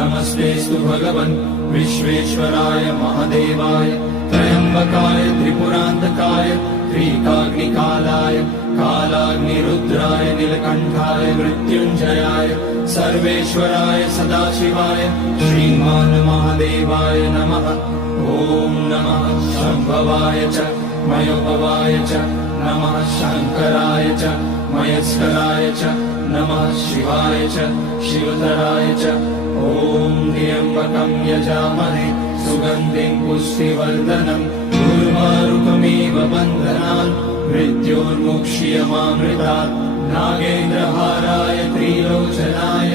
नमस्तेऽस्तु भगवन् विश्वेश्वराय महादेवाय त्र्यम्बकाय त्रिपुरान्तकाय त्रिकाग्निकालाय कालाग्निरुद्राय नीलकण्ठाय मृत्युञ्जयाय सर्वेश्वराय सदाशिवाय श्रीमान् महादेवाय नमः। ॐ नमः शम्भवाय च मयोभवाय च नमः शङ्कराय च मयस्कराय च नमः शिवाय च शिवतराय च। ॐ त्र्यम्बकं यजामहे सुगन्धिं पुष्टिवर्धनम् उर्वारुकमिव बन्धनान् मृत्योर्मुक्ष्यमामृतात्। नागेन्द्रहाराय त्रिलोचनाय